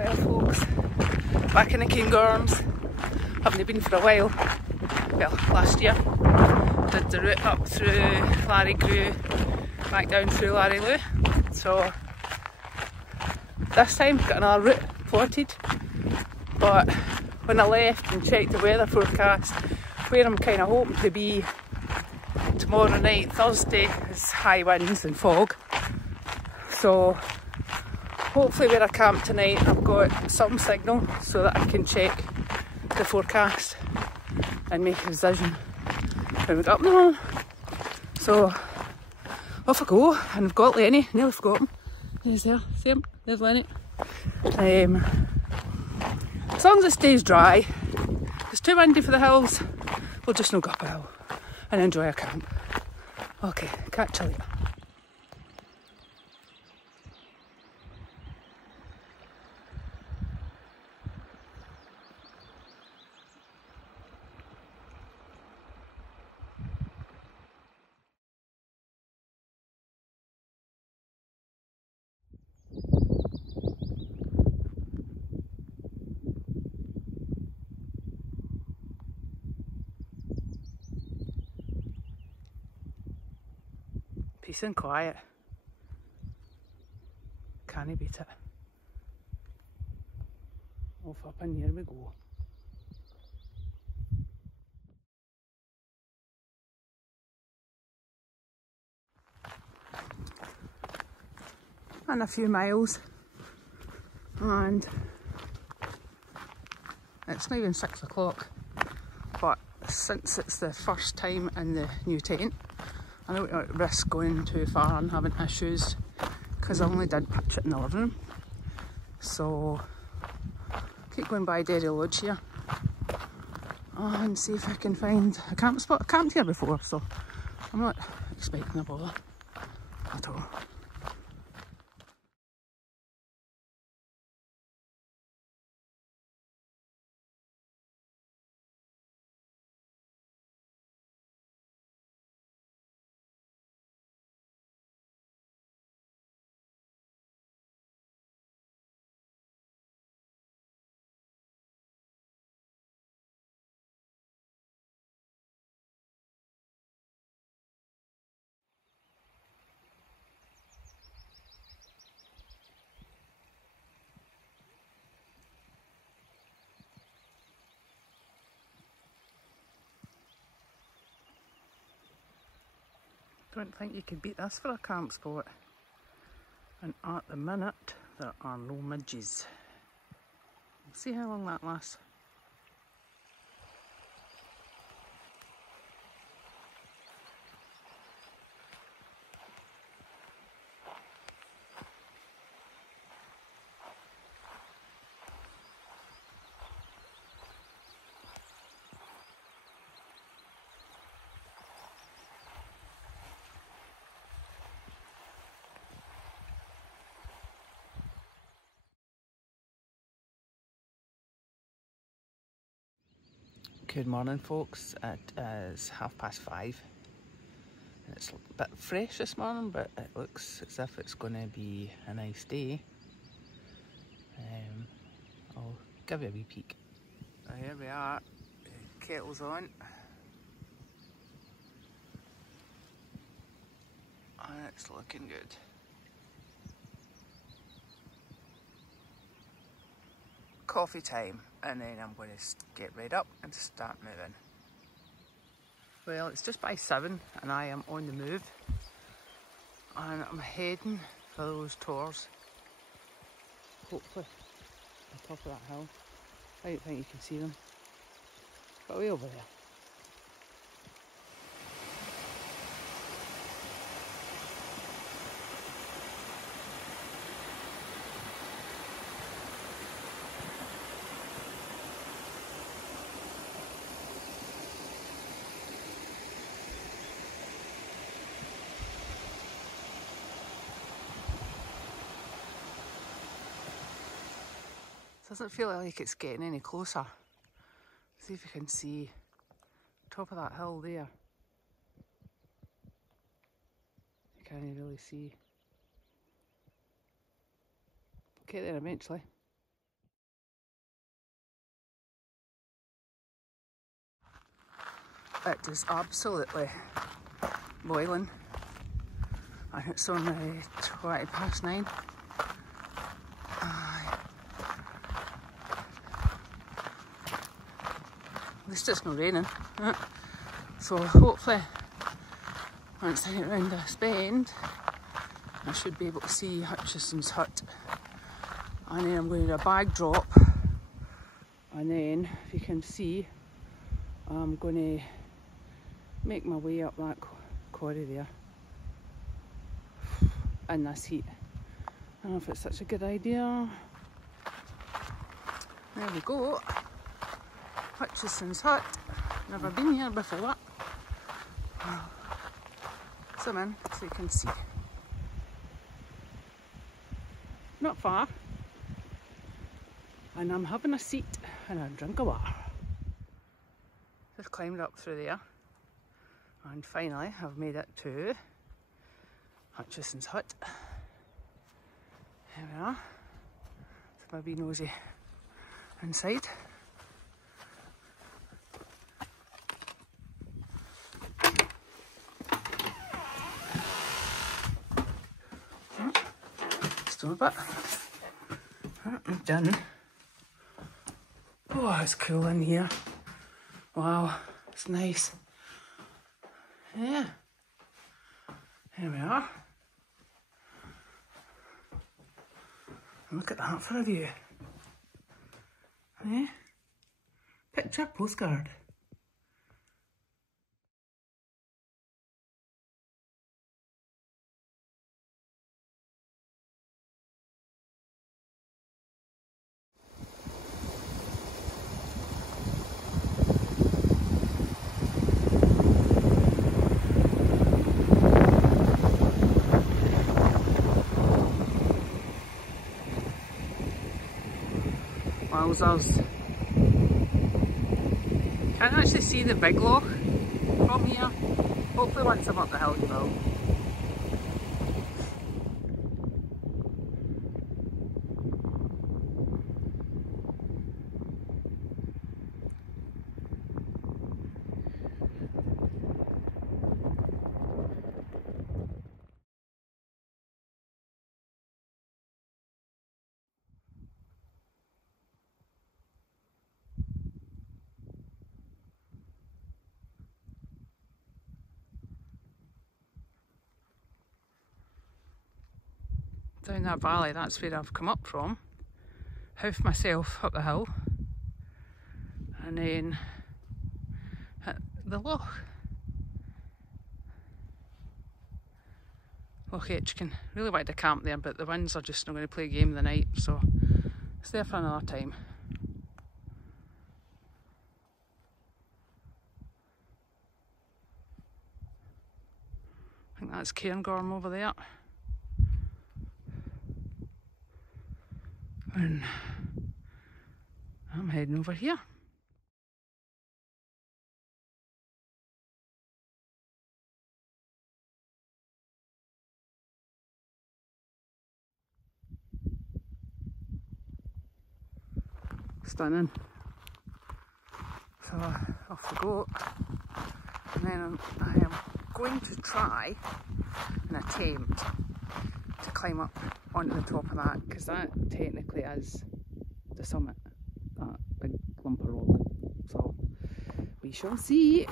Well folks, back in the Cairngorms. Haven't been for a while. Well, last year. Did the route up through Larry Grew, back down through Larry Lou. So this time got another route plotted. But when I left and checked the weather forecast, where I'm kind of hoping to be tomorrow night, Thursday, is high winds and fog. So hopefully where I camp tonight I've got some signal so that I can check the forecast and make a decision when we get up in the morning. So off I go, and I've got Lenny, nearly forgot him. He's there, see him? There's Lenny. As long as it stays dry, if it's too windy for the hills, we'll just no go up a hill and enjoy our camp. Okay, catch you later. Peace and quiet. Can't beat it. Off up and here we go. And a few miles, and it's not even 6 o'clock, but since it's the first time in the new tent, I don't want to risk going too far and having issues, because I only did pitch it in the living room. So keep going by Derry Lodge here and see if I can find a camp spot. I've camped here before, so I'm not expecting a bother at all. Don't think you could beat this for a camp spot. And at the minute, there are no midges. We'll see how long that lasts. Good morning folks, it is 5:30 and it's a bit fresh this morning, but it looks as if it's going to be a nice day. I'll give you a wee peek. Here we are, the kettle's on and it's looking good. Coffee time, and then I'm going to get ready up and start moving. Well, it's just by 7 and I am on the move, and I'm heading for those tours, hopefully on top of that hill. I don't think you can see them, but way over there. Doesn't feel like it's getting any closer. See if you can see top of that hill there. You can't really see. Get there eventually. it is absolutely boiling, and it's only 9:20. At least it's not raining, so hopefully once I get round this bend I should be able to see Hutchison's hut, and then I'm going to do a bag drop, and then if you can see I'm going to make my way up that quarry there in this heat. I don't know if it's such a good idea. There we go, Hutchison's hut. Never been here before. Zoom in so you can see. Not far. And I'm having a seat and a drink of water. Just climbed up through there, and finally I've made it to Hutchison's hut. Here we are. Let's have a wee nosy inside. Still a bit. I'm done. Oh, it's cool in here. Wow, it's nice. Yeah. Here we are. Look at that for a view. Yeah. Picture postcard. Wowzers. Can't actually see the big loch from here. Hopefully once I'm up the hill you will. Down that valley, that's where I've come up from. Hoofed myself up the hill and then hit the loch. Loch Etchachan. Really wanted to camp there, but the winds are just not going to play a game of the night, so it's there for another time. I think that's Cairngorms over there. And I'm heading over here. Stunning. So off we go, and then I am going to try and attempt to climb up onto the top of that, because that technically is the summit, that big lump of rock. So we shall see.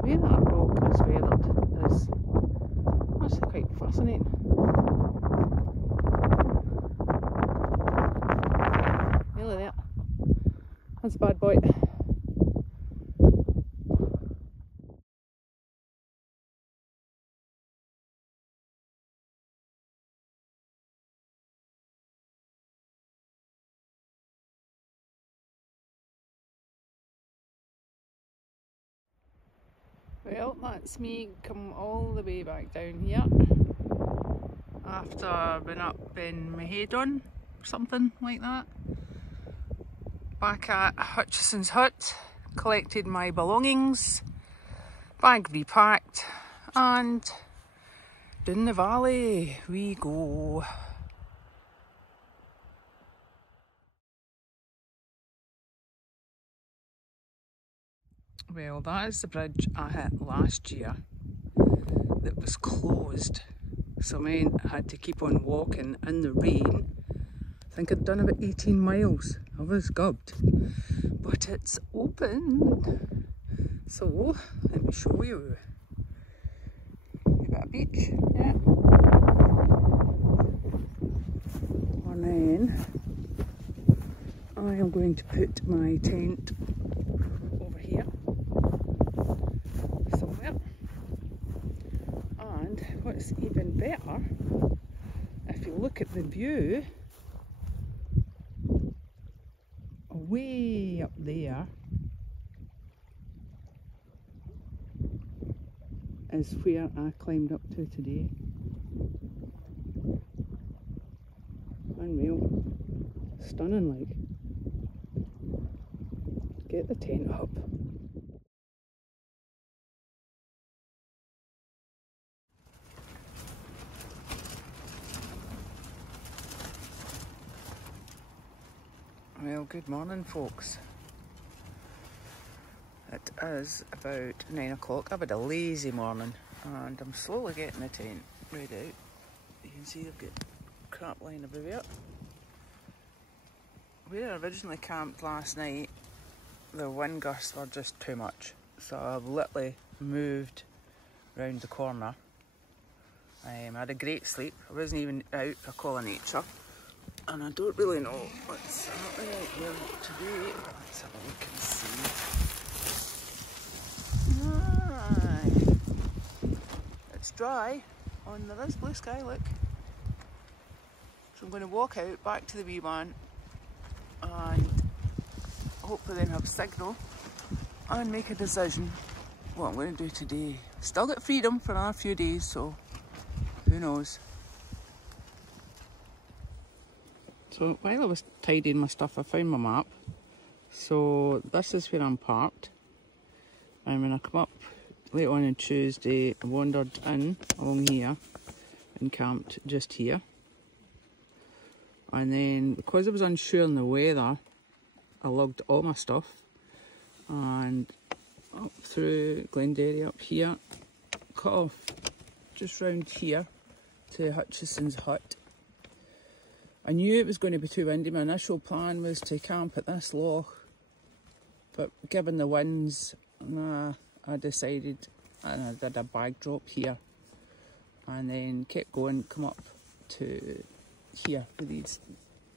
The way that rock is weathered is actually quite fascinating. Nearly there. That's a bad boy. Well, that's me come all the way back down here after being up Beinn Mheadoin, something like that. Back at Hutchison's hut, collected my belongings, bag repacked, and down the valley we go. Well, that is the bridge I hit last year that was closed. So I mean, I had to keep on walking in the rain. I think I'd done about 18 miles. I was gubbed. But it's open. So, let me show you. We've got a beach, yeah. And then I am going to put my tent over here somewhere. And what's even better, if you look at the view, way up there is where I climbed up to today. Unreal. Stunning, like. Get the tent up. Well, good morning, folks. It is about 9 o'clock. I've had a lazy morning and I'm slowly getting the tent laid out. You can see they've got crap lying everywhere. Where I originally camped last night, the wind gusts were just too much. So I've literally moved round the corner. I had a great sleep. I wasn't even out for call of nature. And I don't really know what's happening out here today. Let's have a look and see. It's dry and there is blue sky, look. So I'm going to walk out back to the wee one and hopefully then have signal and make a decision what I'm going to do today. Still got freedom for another few days, so who knows. So while I was tidying my stuff, I found my map. So this is where I'm parked. And when I come up late on Tuesday, I wandered in along here and camped just here. And then because I was unsure on the weather, I lugged all my stuff and up through Glenderry up here, cut off just round here to Hutchison's hut. I knew it was going to be too windy. My initial plan was to camp at this loch, but given the winds, I decided, and I did a bag drop here and then kept going, come up to here where these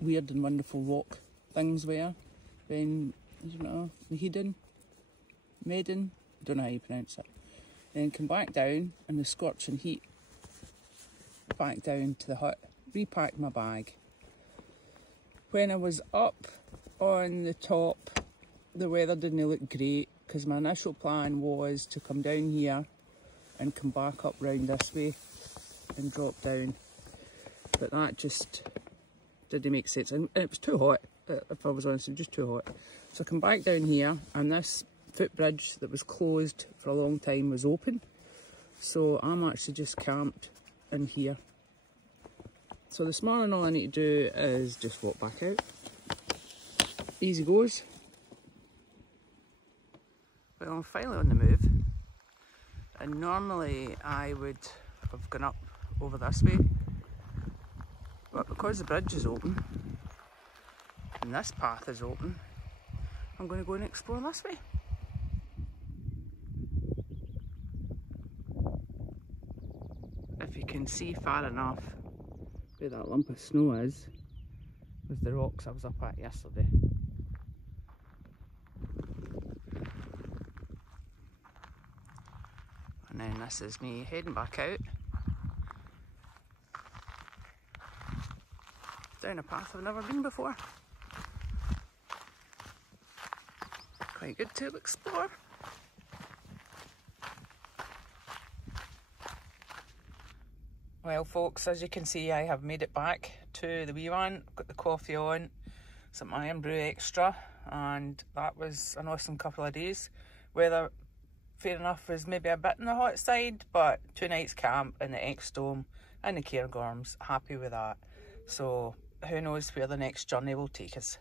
weird and wonderful rock things were. Beinn Mheadoin, don't know how you pronounce it. Then come back down in the scorching heat, back down to the hut, repacked my bag. When I was up on the top, the weather didn't look great because my initial plan was to come down here and come back up round this way and drop down. But that just didn't make sense. And it was too hot, if I was honest, it was just too hot. So I come back down here and this footbridge that was closed for a long time was open. So I'm actually just camped in here. So this morning all I need to do is just walk back out. Easy goes. Well, I'm finally on the move. And normally I would have gone up over this way. But because the bridge is open and this path is open, I'm going to go and explore this way. If you can see far enough where that lump of snow is the rocks I was up at yesterday. And then this is me heading back out down a path I've never been before. Quite good to explore. Well folks, as you can see, I have made it back to the wee one. Got the coffee on, some iron brew extra, and that was an awesome couple of days. Weather, fair enough, was maybe a bit on the hot side, but 2 nights camp in the XDome and the Cairngorms, happy with that. So who knows where the next journey will take us.